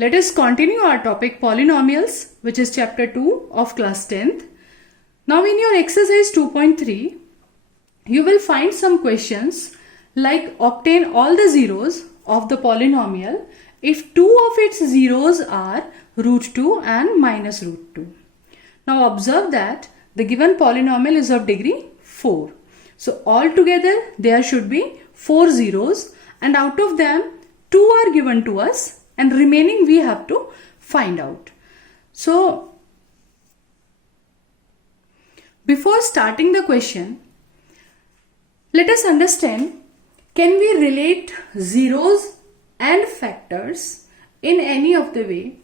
Let us continue our topic polynomials, which is chapter 2 of class 10th. Now in your exercise 2.3, you will find some questions like obtain all the zeros of the polynomial if two of its zeros are root 2 and minus root 2. Now observe that the given polynomial is of degree 4. So altogether there should be 4 zeros, and out of them 2 are given to us and remaining we have to find out. So before starting the question, let us understand, can we relate zeros and factors in any of the way?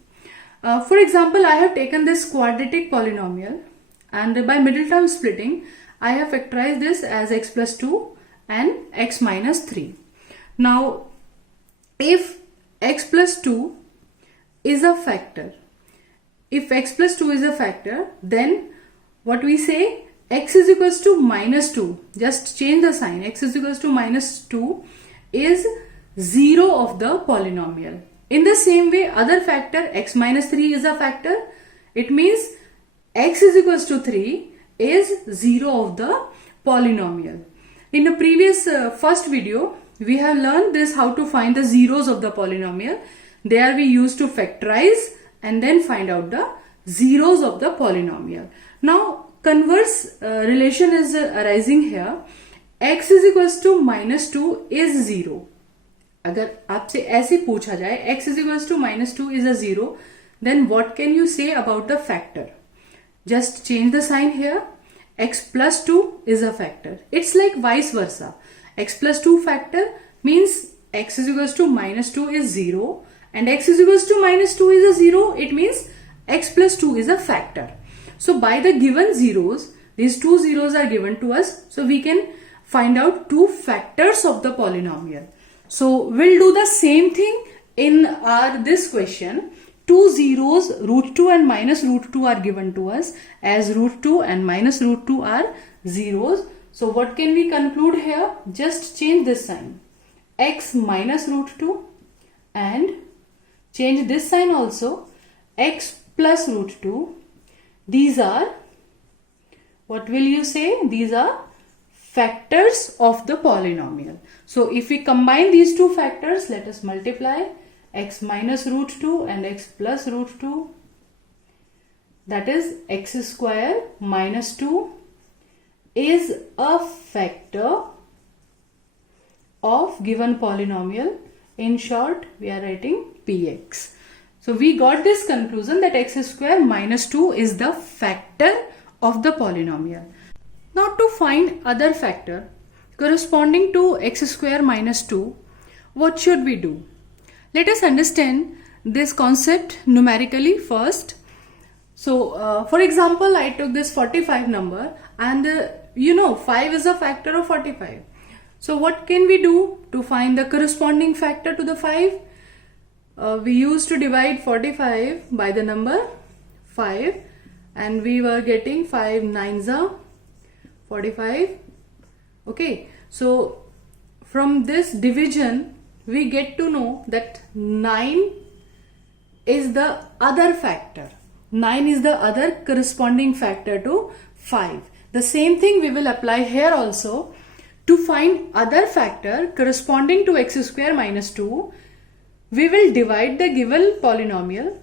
For example, I have taken this quadratic polynomial, and by middle term splitting I have factorized this as x plus 2 and x minus 3. Now if x plus 2 is a factor, then what we say, x is equals to minus 2, just change the sign, x is equals to minus 2 is 0 of the polynomial. In the same way, other factor x minus 3 is a factor. It means x is equals to 3 is 0 of the polynomial. In the previous first video, we have learned this, how to find the zeros of the polynomial. There we used to factorize and then find out the zeros of the polynomial. Now converse relation is arising here. X is equals to minus 2 is 0. अगर आपसे ऐसे पूछा जाए x is equals to minus 2 is a 0, then what can you say about the factor? Just change the sign here. X plus 2 is a factor. It's like vice versa. X plus 2 factor means x is equals to minus 2 is 0, and x is equals to minus 2 is a 0. It means x plus 2 is a factor. So by the given zeros, these two zeros are given to us, so we can find out two factors of the polynomial. So we'll do the same thing in our this question. Two zeros, root 2 and minus root 2 are given to us, as root 2 and minus root 2 are zeros. So what can we conclude here? Just change this sign, x minus root 2, and change this sign also, x plus root 2. These are, what will you say? These are factors of the polynomial. So if we combine these two factors, let us multiply x minus root 2 and x plus root 2. That is x square minus 2 is a factor of given polynomial. In short, we are writing px. So we got this conclusion that x square minus 2 is the factor of the polynomial. Now to find other factor corresponding to x square minus 2, what should we do? Let us understand this concept numerically first. So for example, I took this 45 number, and 5 is a factor of 45. So what can we do to find the corresponding factor to the 5? We used to divide 45 by the number 5, and we were getting 5 9s are 45. Okay, so from this division we get to know that 9 is the other factor. 9 is the other corresponding factor to 5. The same thing we will apply here also. To find other factor corresponding to x square minus 2, we will divide the given polynomial.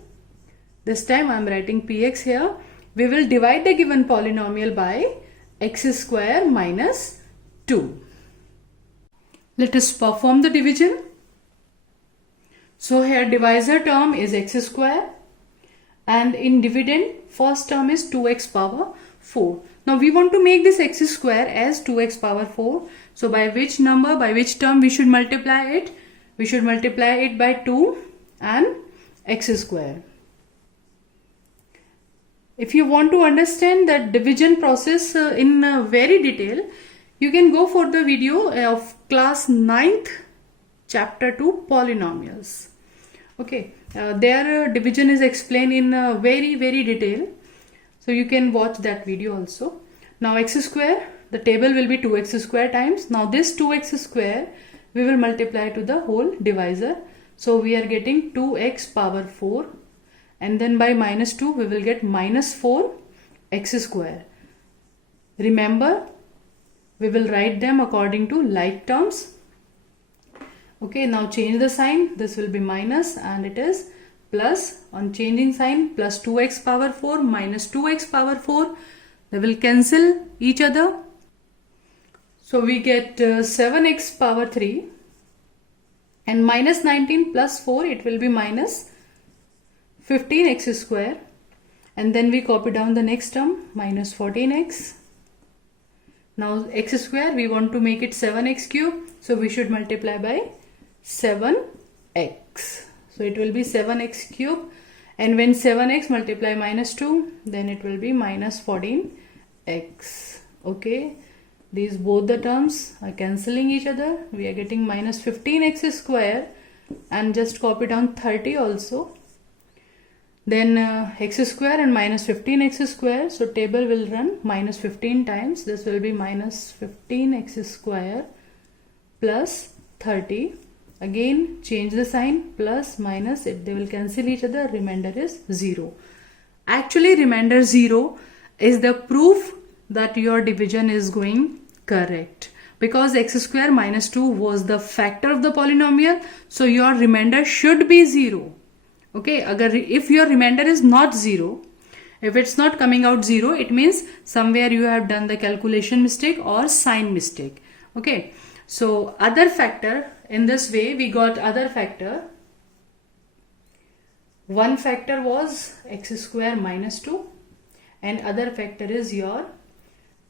This time I am writing px here. We will divide the given polynomial by x square minus 2. Let us perform the division. So here divisor term is x square, and in dividend first term is 2x power 4. Now we want to make this x square as 2x power 4. So by which number, by which term we should multiply it? We should multiply it by 2 and x square. If you want to understand the division process in very detail, you can go for the video of class 9th chapter 2 polynomials. Okay, their division is explained in very detail, so you can watch that video also. Now x square, the table will be 2x square times. Now this 2x square we will multiply to the whole divisor. So we are getting 2x power 4, and then by minus 2 we will get minus 4x square. Remember, we will write them according to like terms. Okay, now change the sign. This will be minus and it is plus. On changing sign, plus 2x power 4 minus 2x power 4. They will cancel each other. So we get 7x power 3 and minus 19 plus 4, it will be minus 15x square, and then we copy down the next term, minus 14x. Now x square, we want to make it 7x cube, so we should multiply by 7x. So it will be 7x cube, and when 7x multiply minus 2, then it will be minus 14x. Okay, these both the terms are cancelling each other. We are getting minus 15x square, and just copy down 30 also. Then x square and minus 15x square. So table will run minus 15 times. This will be minus 15x square plus 30. Again change the sign, plus minus, they will cancel each other. Remainder is 0. Actually remainder 0 is the proof that your division is going correct, because x square minus 2 was the factor of the polynomial, so your remainder should be 0. Okay, if your remainder is not 0, if it's not coming out 0, it means somewhere you have done the calculation mistake or sign mistake. Okay, so other factor, in this way we got other factor. One factor was x square minus 2, and other factor is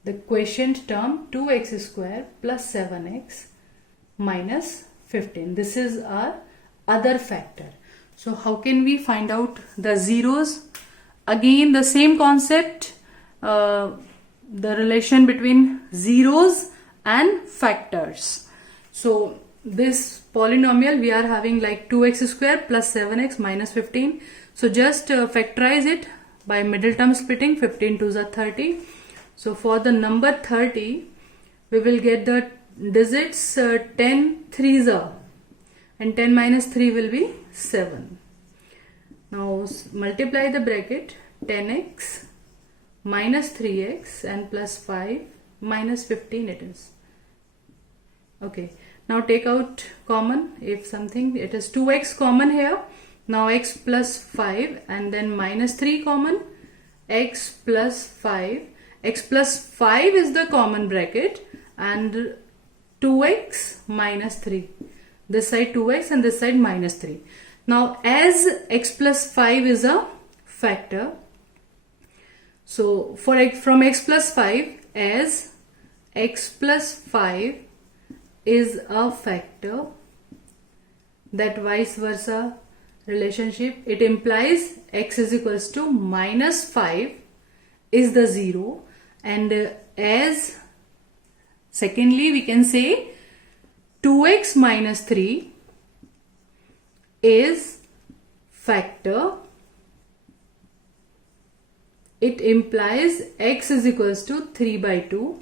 the quotient term 2x square plus 7x minus 15. This is our other factor. So how can we find out the zeros? Again the same concept, the relation between zeros and factors. So this polynomial we are having like 2x square plus 7x minus 15. So just factorize it by middle term splitting. 15 2s are 30. So for the number 30, we will get the digits 10 3s are, and 10 minus 3 will be 7. Now multiply the bracket, 10x minus 3x and plus 5 minus 15 it is. Okay, now take out common. If something, it is 2x common here. Now x plus 5 and then minus 3 common, x plus 5. X plus 5 is the common bracket, and 2x minus 3. This side 2x and this side minus 3. Now as x plus 5 is a factor, so from x plus 5, as x plus 5 is a factor, that vice versa relationship, it implies x is equals to minus 5 is the 0, and as secondly we can say 2x minus 3 is factor, it implies x is equals to 3 by 2.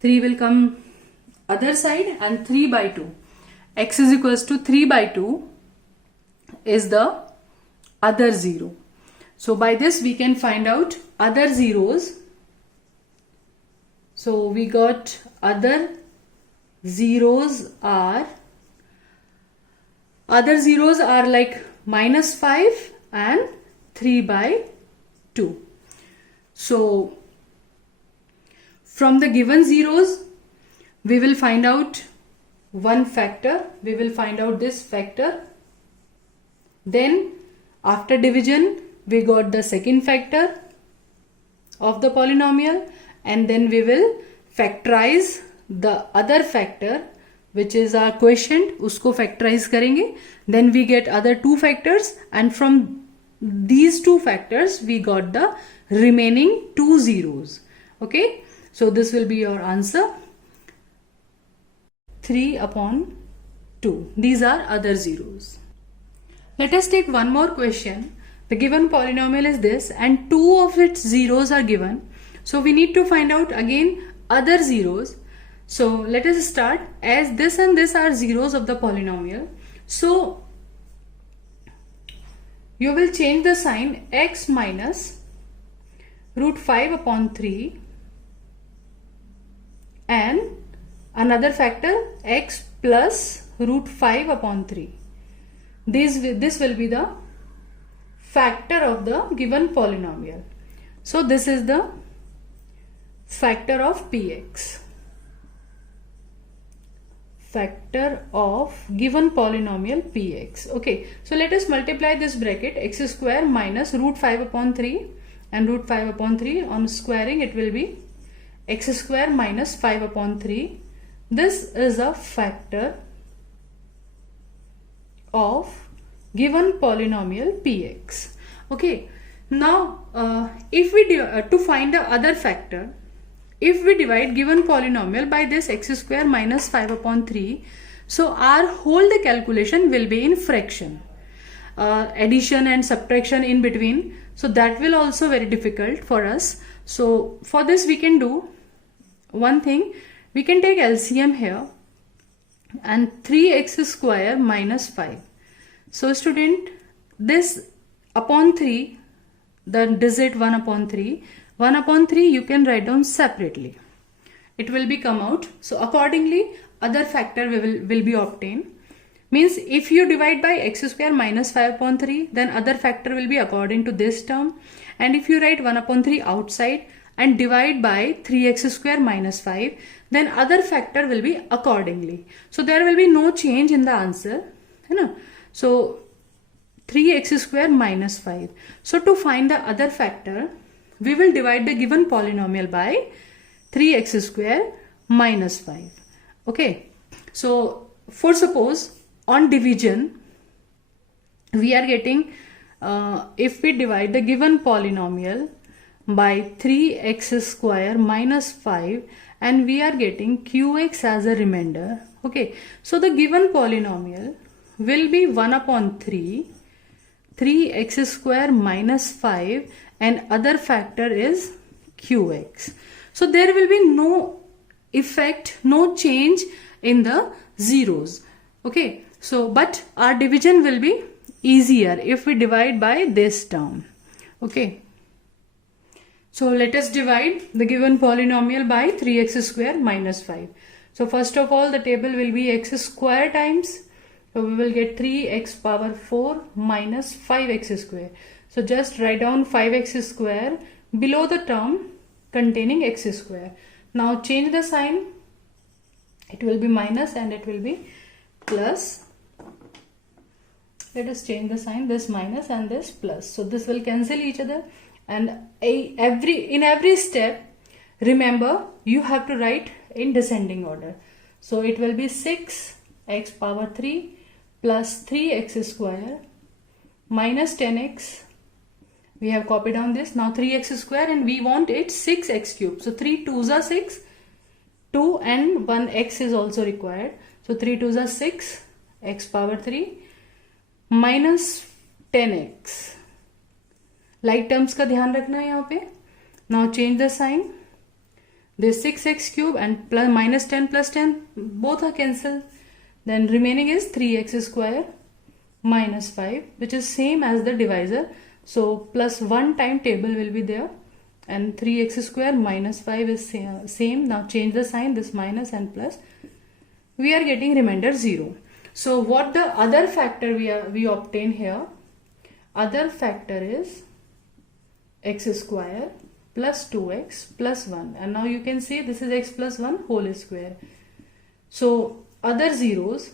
3 will come other side and 3 by 2. X is equals to 3 by 2 is the other 0. So by this we can find out other zeros. So we got other zeros are like minus 5 and 3 by 2. So from the given zeros we will find out one factor, we will find out this factor. Then after division we got the second factor of the polynomial, and then we will factorize the other factor which is our quotient, usko factorize karenge. Then we get other two factors, and from these two factors we got the remaining two zeros. Okay, so this will be your answer, 3/2. These are other zeros. Let us take one more question. The given polynomial is this, and two of its zeros are given. So we need to find out again other zeros. So let us start. As this and this are zeros of the polynomial, so you will change the sign x minus root 5 upon 3 and another factor x plus root 5 upon 3. This will be the factor of the given polynomial. So this is the factor of px. Factor of given polynomial px. Okay, so let us multiply this bracket, x square minus root 5 upon 3 and root 5 upon 3. On squaring it will be x square minus 5 upon 3. This is a factor of given polynomial px. Okay, now if we to find the other factor, if we divide given polynomial by this x square minus 5 upon 3, so our whole the calculation will be in fraction, addition and subtraction in between, so that will also very difficult for us. So for this we can do one thing, we can take LCM here and 3x square minus 5. So student, this upon 3, the digit 1 upon 3, 1 upon 3 you can write down separately. It will be come out. So accordingly other factor will be obtained. Means if you divide by x square minus 5 upon 3, then other factor will be according to this term. And if you write 1 upon 3 outside and divide by 3x square minus 5, then other factor will be accordingly. So there will be no change in the answer. So 3x square minus 5. So to find the other factor, we will divide the given polynomial by 3x square minus 5. Okay. So for suppose on division, we are getting, if we divide the given polynomial by 3x square minus 5 and we are getting qx as a remainder. Okay. So the given polynomial will be 1 upon 3, 3x square minus 5 and other factor is qx. So there will be no effect, no change in the zeros. Okay, so but our division will be easier if we divide by this term. Okay, so let us divide the given polynomial by 3x square minus 5. So first of all the table will be x square times, so we will get 3x power 4 minus 5x square. So just write down 5x square below the term containing x square. Now change the sign. It will be minus and it will be plus. Let us change the sign, this minus and this plus. So this will cancel each other, and in every step remember you have to write in descending order. So it will be 6x power 3 plus 3x square minus 10x. We have copied down this. Now 3x square and we want it 6x cube. So 3 2s are 6. 2 and 1 x is also required. So 3 2s are 6. X power 3 minus 10x. Like terms का ध्यान रखना है यहाँ पे. Now change the sign. This 6x cube and plus minus 10 plus 10 both are cancelled. Then remaining is 3x square minus 5, which is same as the divisor. So plus 1 time table will be there, and 3x square minus 5 is same. Now change the sign, this minus and plus. We are getting remainder 0. So what the other factor we obtain here? Other factor is x square plus 2x plus 1. And now you can see this is x plus 1 whole square. So other zeros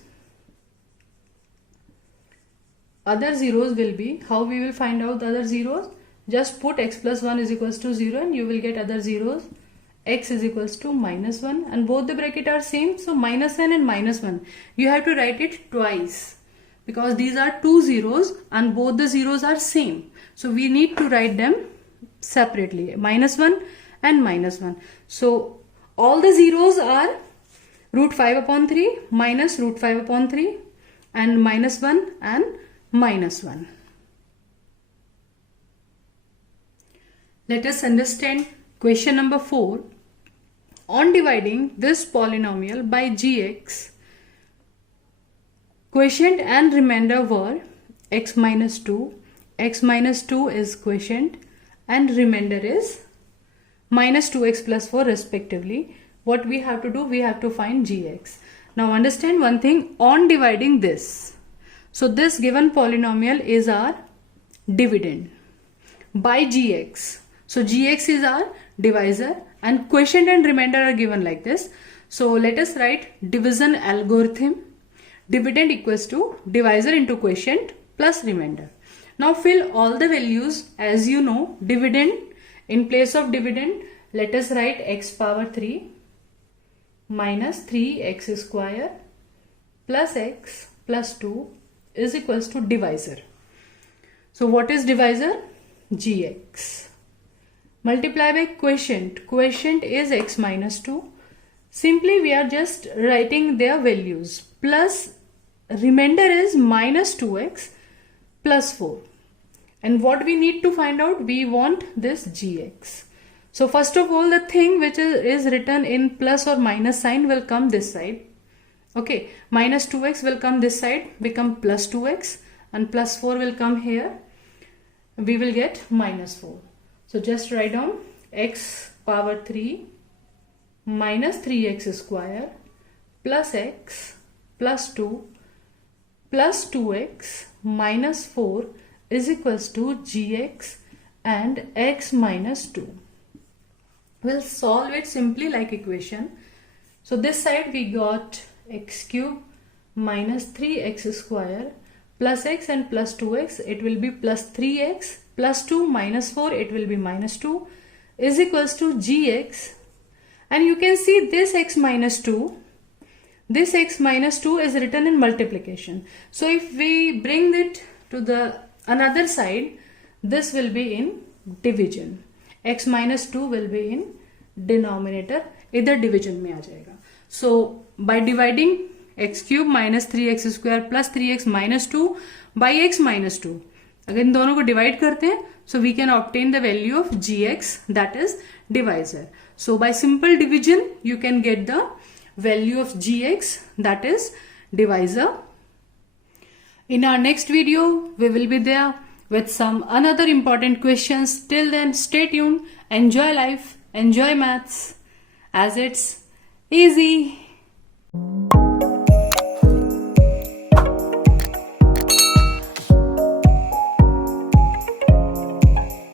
will be, how we will find out the other zeros? Just put x plus 1 is equals to 0 and you will get other zeros. X is equals to minus 1 and both the bracket are same. So minus 1 and minus 1. You have to write it twice because these are two zeros and both the zeros are same. So we need to write them separately. Minus 1 and minus 1. So all the zeros are root 5 upon 3 minus root 5 upon 3 and minus 1 and minus 1. Let us understand question number 4. On dividing this polynomial by gx, quotient and remainder were x minus 2. X minus 2 is quotient and remainder is minus 2x plus 4 respectively. What we have to do, we have to find gx. Now understand one thing, on dividing this, so this given polynomial is our dividend by gx. So gx is our divisor and quotient and remainder are given like this. So let us write division algorithm. Dividend equals to divisor into quotient plus remainder. Now fill all the values as you know. Dividend, in place of dividend, let us write x power 3 minus 3x square plus x plus 2 is equals to divisor. So what is divisor? Gx. Multiply by quotient. Quotient is x minus 2. Simply we are just writing their values. Plus remainder is minus 2x plus 4. And what we need to find out? We want this gx. So first of all, the thing which is written in plus or minus sign will come this side. Okay, minus 2x will come this side, become plus 2x, and plus 4 will come here. We will get minus 4. So just write down x power 3 minus 3x square plus x plus 2 plus 2x minus 4 is equals to gx and x minus 2. We'll solve it simply like equation. So this side we got x cube minus 3x square plus x and plus 2x, it will be plus 3x plus 2 minus 4, it will be minus 2 is equals to gx. And you can see this x minus 2, this x minus 2 is written in multiplication. So if we bring it to the another side, this will be in division. X minus 2 will be in denominator, इधर division में आ जाएगा. So by dividing x cube minus 3x square plus 3x minus 2 by x minus 2, अगर इन दोनों को divide करते हैं, so we can obtain the value of gx, that is divisor. So by simple division you can get the value of gx, that is divisor. In our next video we will be there with some another important questions. Till then, stay tuned, enjoy life, enjoy maths, as it's easy.